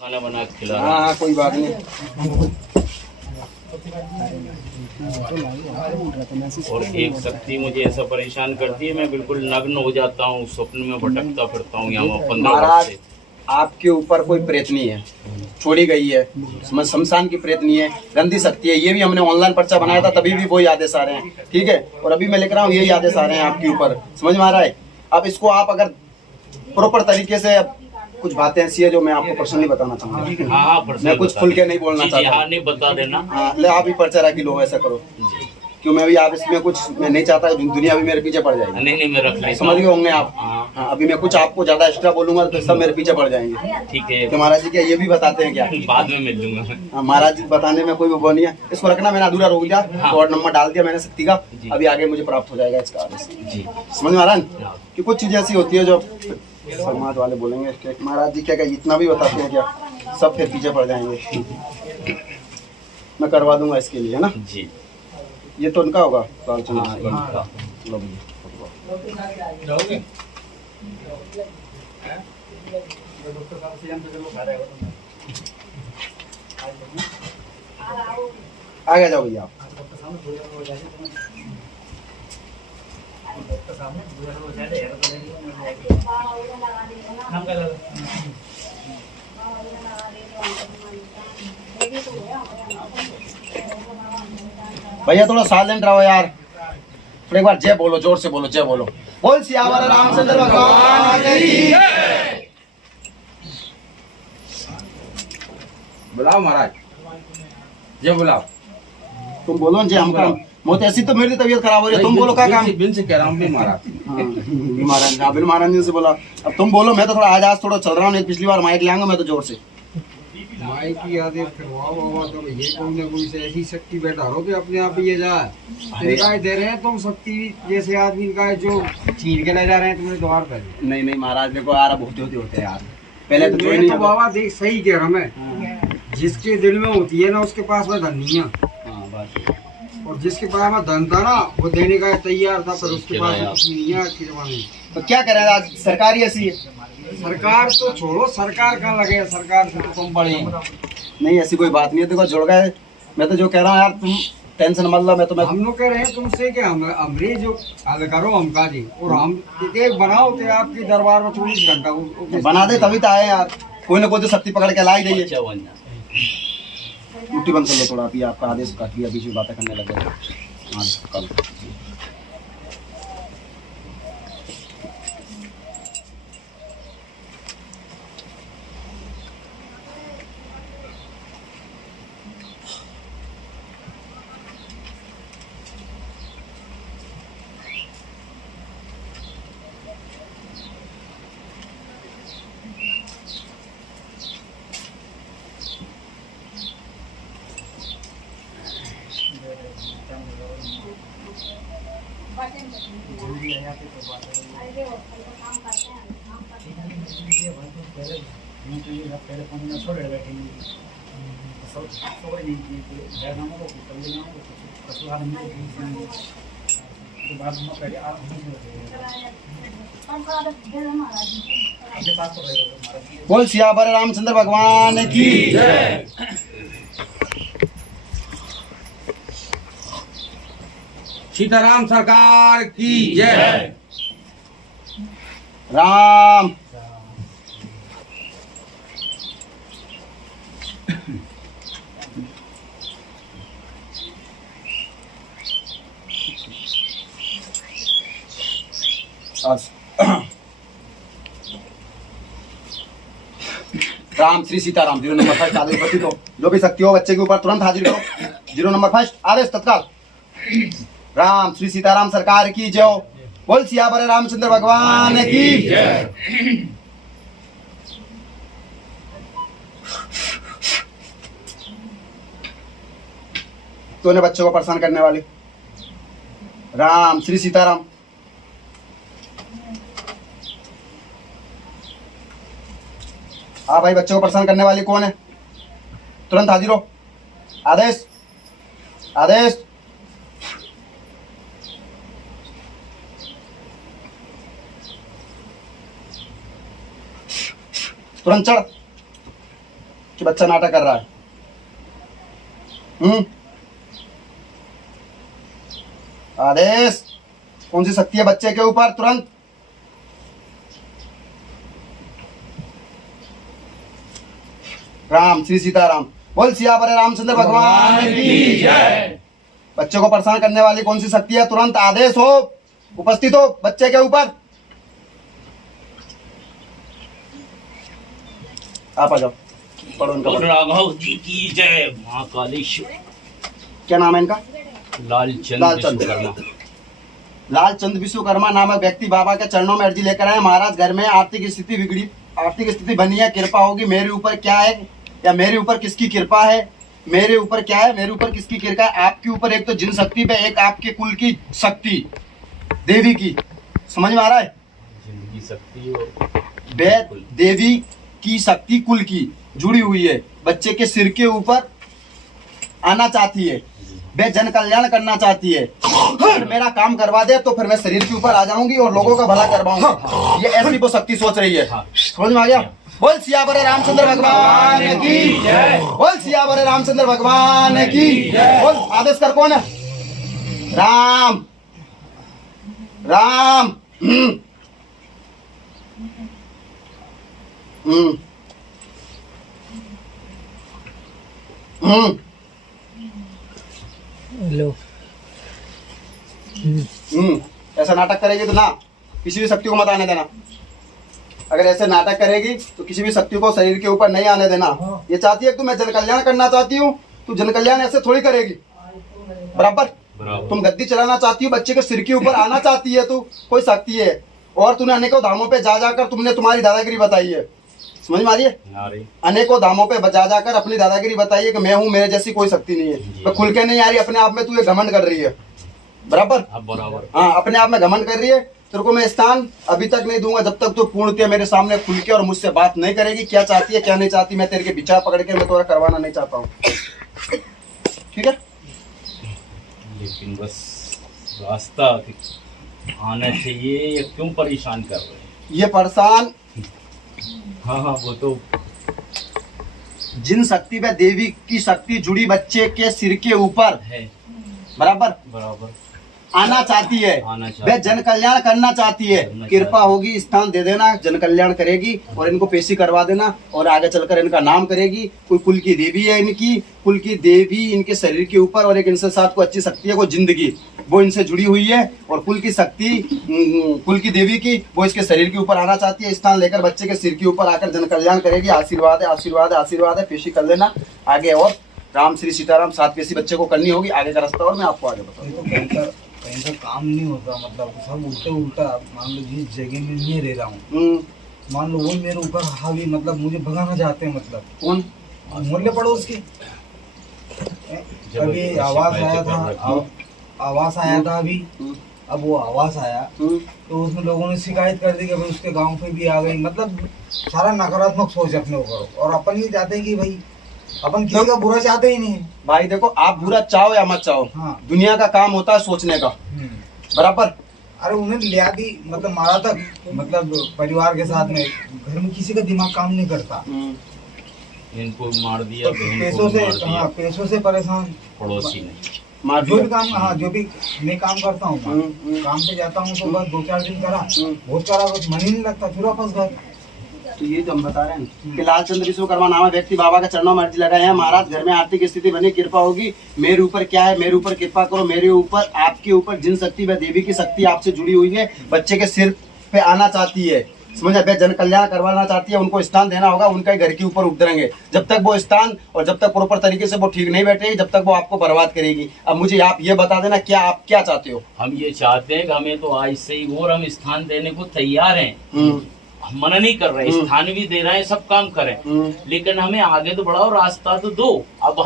खाना बना के खिला। हाँ कोई बात नहीं। और एक शक्ति मुझे ऐसा परेशान करती है, मैं बिल्कुल नग्न हो जाता हूँ, स्वप्न में भटकता फिरता हूँ यहाँ 15 वर्ष महाराज से। आपके ऊपर कोई प्रेत नहीं है, छोड़ी गई है, शमशान की प्रेत नहीं है, गंदी शक्ति है। ये भी हमने ऑनलाइन पर्चा बनाया था, तभी भी वही आदेश आ रहे हैं, ठीक है। और अभी मैं लिख रहा हूँ, यही आदेश आ रहे हैं आपके ऊपर, समझ में आ रहा है। अब इसको आप अगर प्रॉपर तरीके से, कुछ बातें ऐसी है जो मैं आपको पर्सनली बताना चाहूँगा। हाँ, मैं कुछ खुल के नहीं बोलना चाहता। हाँ, नहीं बता देना। हाँ, ले आप ही पर्चा रख लो, ऐसा करो, क्यों मैं भी आप इसमें कुछ मैं नहीं चाहता, दुनिया भी मेरे पीछे पड़ जाएगी। नहीं मैं रख लेता हूँ। समझ गए होंगे आप। हाँ, अभी मैं कुछ आपको ज्यादा एक्स्ट्रा बोलूंगा तो सब मेरे पीछे पड़ जाएंगे। ठीक है। तो महाराज जी क्या ये भी बताते हैं क्या? बाद में मिल लूंगा। हाँ, महाराज जी बताने में कोई वो नहीं है। इसको रखना, मैंने अधूरा रोक दिया, कोड नंबर डाल दिया मैंने शक्ति का, अभी आगे मुझे प्राप्त हो जाएगा इसका आदेश जी। समझ में आ रहा है कि कुछ चीजें ऐसी होती है जो समाज वाले बोलेंगे कि महाराज जी क्या इतना भी बताते हैं क्या, सब फिर पीछे पड़ जाएंगे। मैं करवा दूंगा इसके लिए, है ना जी। ये तो उनका होगा लाल आगे जाओ भैया आप। भैया थोड़ा साइलेंट रहो यार, थोड़ा एक बार जय बोलो, जोर से बोलो, जय बोलो। बोल सियावर रामचंद्र भगवान की जय। बुलाओ महाराज, जय बुलाओ। तुम बोलो जय। हमका मोत ऐसी तो मेरी तबीयत खराब हो रही है, तुम बोलो क्या काम। बिन से कह रहा हूँ महाराज। महाराज अबिल महाराज जी से बोला, अब तुम बोलो। मैं तो थोड़ा आज थोड़ा चल रहा हूँ, नहीं पिछली बार माइक ले आऊंगा मैं तो जोर से। माइक की आदेश करवाओ बाबा, तो ये कोई ना कोई से ऐसी शक्ति बैठा रहो कि अपने आप ये जाए। दिखाई दे रहे हैं तुम शक्ति जैसे आदमी का जो छीन के ले जा रहे हैं तुम्हारे द्वार पर। नहीं महाराज देखो यार, अब होते यार, पहले तो कोई नहीं। तो बाबा देख सही कह रहा हूं मैं, जिसके दिल में होती है ना उसके पास में धन नहीं है, और जिसके पास में धन था ना वो देने का तैयार था, पर उसके पास कुछ नहीं है आखिर में। तो क्या करें आज, सरकारी ऐसी है। सरकार तो छोड़ो, सरकार कहाँ लगे, सरकार से तो तुम बड़े। नहीं ऐसी कोई बात नहीं है, देखो जुड़ गए। मैं तो जो कह रहा हूँ यार, तुम टेंशन मत लो। मैं तो हम लोग कह रहे हैं तुमसे कि हमरे जो हल करो हमका जी, और हम एक बनाओ थे आपके दरबार में 24 घंटा बना दे, तभी तो आए यार। कोई ना कोई तो शक्ति पकड़ के ला ही रही है। मुट्ठी बंद कर लो थोड़ा, अभी आपका आदेश काफी, अभी से बातें करने लगे। कल बोल सियावर रामचंद्र भगवान की जय। सीताराम सरकार की जय। राम राम श्री सीताराम। 0 नंबर फर्स्ट आदेश बच्ची को जो भी शक्ति हो बच्चे के ऊपर तुरंत हाजिर करो। 0 नंबर फर्स्ट आदेश तत्काल। राम श्री सीताराम सरकार की जय। बोल सियावर रामचंद्र भगवान की जय। तूने बच्चों को परेशान करने वाली, राम श्री सीताराम। हाँ भाई, बच्चों को परेशान करने वाली कौन है? तुरंत हाजिर हो। आदेश आदेश। तुरंत चढ़। कि बच्चा नाटक कर रहा है? आदेश, कौन सी शक्ति है बच्चे के ऊपर? तुरंत। राम श्री सीताराम। बोल सियावर रामचंद्र भगवान की जय। बच्चे को परेशान करने वाली कौन सी शक्ति है? तुरंत आदेश हो, उपस्थित हो बच्चे के ऊपर। आप आ जाओ, पढ़ो इनका। राघव जी की जय। महाकालेश्वर। क्या नाम है इनका? लालचंद लालचंद। विश्वकर्मा। लालचंद विश्वकर्मा नामक व्यक्ति बाबा के चरणों में अर्जी लेकर आए। महाराज, घर में आर्थिक स्थिति बिगड़ी, आर्थिक स्थिति बनी है, कृपा होगी। मेरे ऊपर क्या है या मेरे ऊपर किसकी कृपा है? मेरे ऊपर क्या है, मेरे ऊपर किसकी कृपा है? आपके ऊपर एक तो जिन शक्ति पे, एक आपके कुल की शक्ति देवी की। समझ में आ रहा है? जिंदगी शक्ति और वैद देवी की शक्ति कुल की जुड़ी हुई है, बच्चे के सिर के ऊपर आना चाहती है, वे जन कल्याण करना चाहती है। अगर मेरा काम करवा दे तो फिर मैं शरीर के ऊपर आ जाऊंगी और लोगों का भला करवाऊंगी। ये ऐसी वो शक्ति सोच रही है। समझ में आ गया? बोल सियावर रामचंद्र भगवान की जय। बोल सियावर रामचंद्र भगवान की जय। बोल, आदेश कर कौन है? राम। राम। हेलो। ऐसा नाटक करेगी तो ना किसी भी शक्ति को मत आने देना। अगर ऐसे नाटक करेगी तो किसी भी शक्ति को शरीर के ऊपर नहीं आने देना। ये चाहती है कि मैं जन कल्याण करना चाहती हूँ, तू जन कल्याण ऐसे थोड़ी करेगी। बराबर? तुम गद्दी चलाना चाहती हो, बच्चे के सिर के ऊपर आना चाहती है, तू कोई शक्ति है। और तूने अनेकों धामों पे जा जाकर तुमने तुम्हारी दादागिरी बताई है। समझ में आ रही है? अनेकों धामों पे जा जाकर अपनी दादागिरी बताई है कि मैं हूँ, मेरे जैसी कोई शक्ति नहीं है। तो खुल के नहीं आ रही, अपने आप में तू ये घमंड कर रही है। बराबर? बराबर। हाँ, अपने आप में घमंड कर रही है। तेरे को मैं स्थान अभी तक नहीं दूंगा जब तक तू पूर्णतः मेरे सामने खुल के और मुझसे बात नहीं करेगी। क्या चाहती है, क्या नहीं चाहती, मैं तेरे के विचार पकड़ के मैं तुम्हारा करवाना नहीं चाहता हूँ। ठीक है? लेकिन बस रास्ता आना चाहिए। ये क्यों परेशान कर रहे हैं? ये परेशान, हाँ वो तो जिन शक्ति पे देवी की शक्ति जुड़ी बच्चे के सिर के ऊपर है। बराबर बराबर आना चाहती है, आना चाहती वह जन कल्याण करना चाहती है। कृपा होगी, स्थान दे देना, जन कल्याण करेगी और इनको पेशी करवा देना और आगे चलकर इनका नाम करेगी। कोई कुल की देवी है, इनकी कुल की देवी इनके शरीर के ऊपर, और एक इनसे साथ को अच्छी शक्ति है, कोई जिंदगी वो इनसे जुड़ी हुई है। और कुल की शक्ति, कुल की देवी की, वो इसके शरीर के ऊपर आना चाहती है। स्थान लेकर बच्चे के सिर के ऊपर आकर जन कल्याण करेगी। आशीर्वाद है, आशीर्वाद है, आशीर्वाद है। पेशी कर लेना आगे। और राम श्री सीताराम 7 पेशी बच्चे को करनी होगी। आगे का रास्ता और मैं आपको आगे बताऊंगा। कहीं का काम नहीं होता, मतलब सब उल्टा उल्टा। मान लो जिस जगह में मैं रह रहा हूँ, मान लो वो मेरे ऊपर हावी, मतलब मुझे भगाना चाहते हैं। मतलब कौन? मोहल्ले पड़ोस की। अभी आवाज आया था, आवाज आया था अभी। अब वो आवाज आया तो उसमें लोगों ने शिकायत कर दी कि भाई उसके गांव पे भी आ गई। मतलब सारा नकारात्मक सोच अपने ऊपर, और अपन ये चाहते हैं कि भाई अपन किसी का बुरा चाहते ही नहीं है। भाई देखो, आप बुरा चाहो या मत चाहो, हाँ। दुनिया का काम होता है सोचने का। बराबर? अरे उन्हें लिया दी, मतलब मारा तक, मतलब परिवार के साथ में, घर में किसी का दिमाग काम नहीं करता। इनको मार दिया, पैसों से, हाँ, पैसों से परेशान पड़ोसी ने मार जो दिया। भी काम, हाँ, जो भी मैं काम करता हूँ, काम पे जाता हूँ तो बस 2-4 दिन करा, बहुत करा, बस मन ही नहीं लगता, फिर वापस घर। तो ये जो हम बता रहे हैं कि लालचंद विश्वकर्मा नामक व्यक्ति बाबा के चरणों में अर्जी लगाए हैं। महाराज, घर में आर्थिक स्थिति बनी, कृपा होगी। मेरे ऊपर क्या है, मेरे ऊपर कृपा करो। मेरे ऊपर, आपके ऊपर जिन शक्ति व देवी की शक्ति आपसे जुड़ी हुई है, बच्चे के सिर पे आना चाहती है। समझा? वे जन कल्याण करवाना चाहती है। उनको स्थान देना होगा, उनके घर के ऊपर उतरेंगे। जब तक वो स्थान और जब तक प्रॉपर तरीके से वो ठीक नहीं बैठेगी, जब तक वो आपको बर्बाद करेगी। अब मुझे आप ये बता देना, क्या आप क्या चाहते हो? हम ये चाहते हैं कि हमें तो आज से ही, और हम स्थान देने को तैयार हैं। हम मना नहीं कर रहे, स्थान भी दे रहे हैं, सब काम करें, लेकिन हमें आगे तो बढ़ाओ, रास्ता तो दो। अब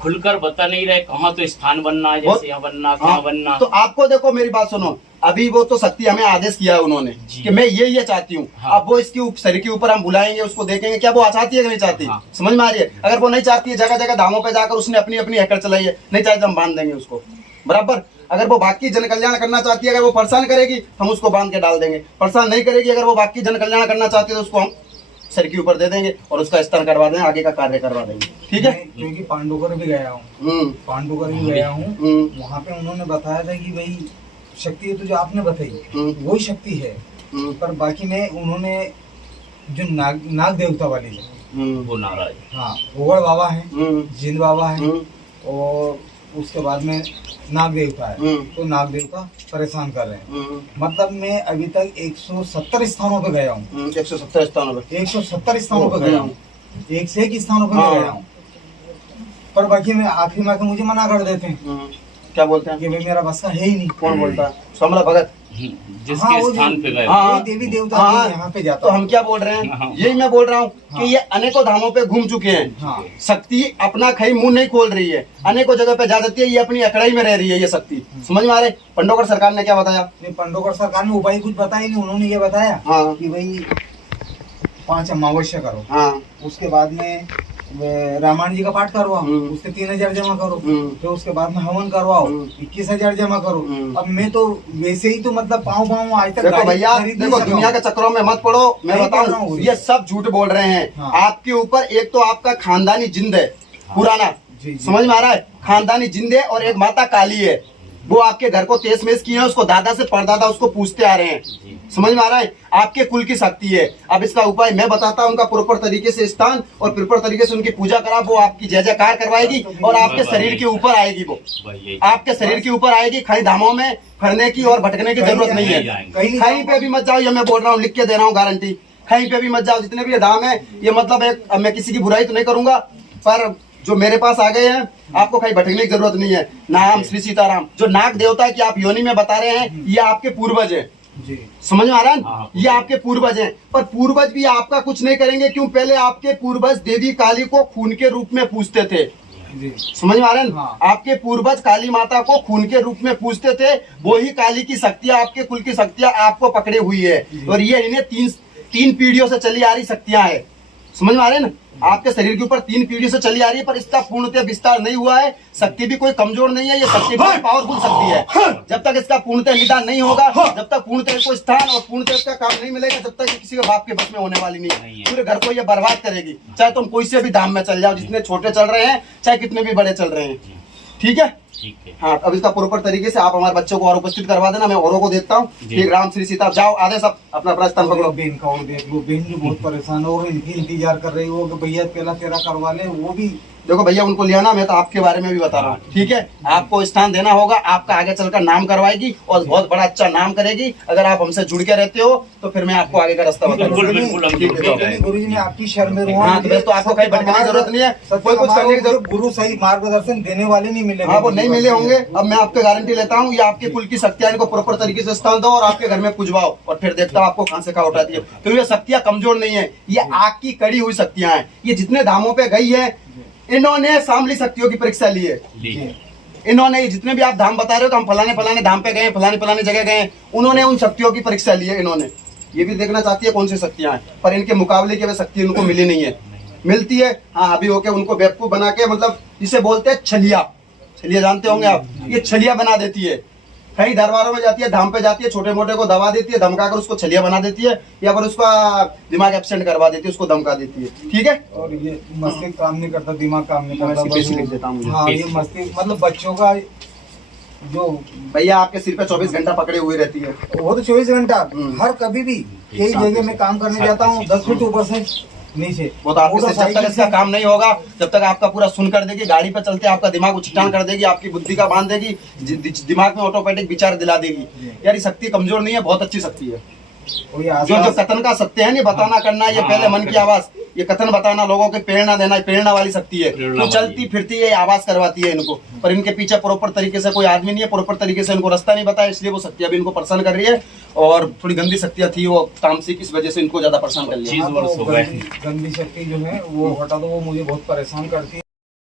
खुलकर बता नहीं रहे कहाँ तो स्थान बनना है, जैसे यहाँ बनना, कहाँ बनना। तो आपको देखो, मेरी बात सुनो, अभी वो तो शक्ति हमें आदेश किया है उन्होंने कि मैं ये चाहती हूँ। हाँ। अब वो इसके शरीर के ऊपर हम बुलाएंगे, उसको देखेंगे क्या वो चाहती है कि नहीं चाहती। हाँ। समझ में आ रही है? अगर वो नहीं चाहती है, जगह जगह धामों पे जाकर उसने अपनी अपनी हैकर चलाई है, नहीं चाहती हम बांध देंगे उसको। बराबर? अगर वो बाकी जन कल्याण करना चाहती है, अगर वो परेशान करेगी हम उसको बांध के डाल देंगे। परेशान नहीं करेगी, अगर वो बाकी जन कल्याण करना चाहती है तो उसको हम सर के ऊपर दे देंगे और उसका स्तर करवा देंगे, आगे का कार्य करवा देंगे। ठीक है। क्योंकि पांडुकर भी गया हूँ, पांडुकर भी गया हूँ, वहाँ पे उन्होंने बताया था कि भाई शक्ति तो जो आपने बताई वही शक्ति है, पर बाकी में उन्होंने जो नाग देवता वाली है वो नाराज, हाँ गोगड़ बाबा है, जिंद बाबा है, और उसके बाद में नाग देवता है, तो नाग देवता परेशान कर रहे हैं। मतलब मैं अभी तक 170 स्थानों पे गया हूँ, 170 स्थानों पे, 170 स्थानों पे गया हूँ, एक से एक स्थानों पे गया हूँ, पर बाकी में आखिरी में मुझे मना कर देते हैं। क्या बोलते हैं कि भाई मेरा बस का है ही नहीं। कौन बोलता है? सोमला भगत जिसके स्थान पे गए, देवी देवता यहाँ पे जाता। तो हम क्या बोल रहे हैं, यही मैं बोल रहा हूँ कि ये अनेकों धामों पे घूम चुके हैं। शक्ति अपना खई मुंह नहीं खोल रही है, अनेकों जगह पे जा देती है, ये अपनी अकड़ाई में रह रही है ये शक्ति। समझ में आ रहे? पंडोकर सरकार ने क्या बताया? नहीं, पंडोकर सरकार ने उपाय कुछ बताया नहीं, उन्होंने ये बताया कि भाई 5 अमावस्या करो, उसके बाद में रामायण जी का पाठ करवाओ, उसके 3000 जमा करो, फिर उसके बाद में हवन करवाओ, 21,000 जमा करो। अब मैं तो वैसे ही तो मतलब पाऊँ आज तक। देखो भैया, देखो दुनिया के चक्करों में मत पड़ो, मैं बताऊं ये सब झूठ बोल रहे हैं। आपके ऊपर एक तो आपका खानदानी जिंद है पुराना, समझ में आ रहा है? खानदानी जिंद है, और एक माता काली है, वो आपके घर को तेज मेज किए हैं, उसको दादा से परदादा उसको पूछते आ रहे हैं। समझ में आ रहा है? आपके कुल की शक्ति है। अब इसका उपाय मैं बताता हूँ, उनका प्रॉपर तरीके से स्थान और प्रॉपर तरीके से उनकी पूजा करा, वो आपकी जय जयकार करवाएगी और आपके शरीर के ऊपर आएगी, वो आपके शरीर के ऊपर आएगी। खाली धामों में फरने की और भटकने की जरूरत नहीं है। कहीं पे भी मत जाओ, ये मैं बोल रहा हूँ, लिख के दे रहा हूँ गारंटी। कहीं पे भी मत जाओ, जितने भी धाम है ये मतलब एक, मैं किसी की बुराई तो नहीं करूंगा, पर जो मेरे पास आ गए हैं आपको कहीं भटकने की जरूरत नहीं है। नाम श्री सीताराम, जो नाग देवता है कि आप योनि में बता रहे हैं, ये आपके पूर्वज है। समझ में आ रहा है? ये आपके पूर्वज हैं, पर पूर्वज भी आपका कुछ नहीं करेंगे। क्यों? पहले आपके पूर्वज देवी काली को खून के रूप में पूजते थे। समझ में आ रहा है? आपके पूर्वज काली माता को खून के रूप में पूजते थे। वही काली की शक्तियां, आपके कुल की शक्तियां आपको पकड़े हुई है, और ये इन्हें तीन पीढ़ियों से चली आ रही शक्तियां है। समझ में आ रहे हैं ना? आपके शरीर के ऊपर 3 पीढ़ी से चली आ रही है, पर इसका पूर्णतः विस्तार नहीं हुआ है। शक्ति भी कोई कमजोर नहीं है, ये शक्ति भी पावरफुल शक्ति है। जब तक इसका पूर्णतः निदान नहीं होगा, जब तक पूर्णतः इसको स्थान और पूर्णतः इसका काम नहीं मिलेगा, जब तक किसी के बाप के बस में होने वाली नहीं है। पूरे घर को ये बर्बाद करेगी, चाहे तुम कोई से भी धाम में चल जाओ, जितने छोटे चल रहे हैं चाहे कितने भी बड़े चल रहे हैं। ठीक है? हाँ, अब इसका प्रॉपर तरीके से आप हमारे बच्चों को और उपस्थित करवा देना, मैं औरों को देखता हूँ। ठीक, राम श्री सीता, जाओ आधे सब अपना अपना स्थान पकड़ो। बहन का और देख लो, बहन जो बहुत परेशान हो, इनकी इंतजार कर रही हो कि भैया पहला तेरा करवा ले। वो भी देखो भैया, उनको लिया ना, मैं तो आपके बारे में भी बता रहा हूँ। ठीक है? आपको स्थान देना होगा, आपका आगे चलकर नाम करवाएगी और बहुत बड़ा अच्छा नाम करेगी। अगर आप हमसे जुड़ के रहते हो तो फिर मैं आपको आगे का रास्ता बताऊंगा। गुरु जी ने आपकी शरण में तो आपको कहीं भटकने की जरूरत नहीं है, कोई कुछ करने की जरूरत। गुरु सही मार्गदर्शन देने वाले नहीं मिले। हाँ, वो नहीं मिले होंगे। अब मैं आपको गारंटी लेता हूँ, ये आपके कुल की शक्तियां, इनको प्रॉपर तरीके से स्थान दो और आपके घर में पूजवाओ, और फिर देखता हूँ आपको कहां से कहां उठाती है। क्योंकि ये शक्तियां कमजोर नहीं है, ये आग की कड़ी हुई शक्तियां हैं। ये जितने धामों पे गई है, इन्होंने शामली शक्तियों की परीक्षा ली है। इन्होंने जितने भी आप धाम बता रहे हो कि हम फलाने फलाने धाम पे गए, फलाने जगह गए, उन्होंने उन शक्तियों की परीक्षा ली है। इन्होंने ये भी देखना चाहती है कौन सी शक्तियां हैं, पर इनके मुकाबले की शक्ति उनको मिली नहीं है। मिलती है हाँ, अभी होके उनको बेवकूफ बना के, मतलब जिसे बोलते हैं छलिया, छलिया जानते होंगे आप, ये छलिया बना देती है। कई दरबारों में जाती है, धाम पे जाती है, छोटे मोटे को दबा देती है, धमका कर उसको छलिया बना देती है, या फिर उसका दिमाग एब्सेंट करवा देती है, उसको धमका देती है। ठीक है? और ये मस्तिष्क काम नहीं करता, दिमाग काम नहीं करता, लिख देता हूँ। हाँ, ये मस्तिष्क मतलब बच्चों का जो भैया आपके सिर पे 24 घंटा पकड़े हुए रहती है। वो तो 24 घंटा हर कभी भी कई जगह में काम करने जाता हूँ, 10 फीट ऊपर से नीचे। वो तो आपके से जब तक इसका काम नहीं होगा, जब तक आपका पूरा सुन कर देगी, गाड़ी पे चलते आपका दिमाग उच्चारण कर देगी, आपकी बुद्धि का बांध देगी, दिमाग में ऑटोमेटिक विचार दिला देगी। यार ये शक्ति कमजोर नहीं है, बहुत अच्छी शक्ति है। जो कथन का सत्य है नहीं, बताना करना, ये पहले मन की आवाज, ये कथन बताना, लोगों के प्रेरणा देना, प्रेरणा वाली शक्ति है। तो चलती फिरती है, आवाज करवाती है इनको, पर इनके पीछे प्रॉपर तरीके से कोई आदमी नहीं है, प्रॉपर तरीके से इनको रास्ता नहीं बताया, इसलिए वो शक्ति अभी इनको परेशान कर रही है। और थोड़ी गंदी शक्तियां थी वो तामसिक, इस वजह से इनको ज्यादा परेशान कर लिया। गंदी शक्ति जो है वो हटा दो, वो मुझे बहुत परेशान करती है।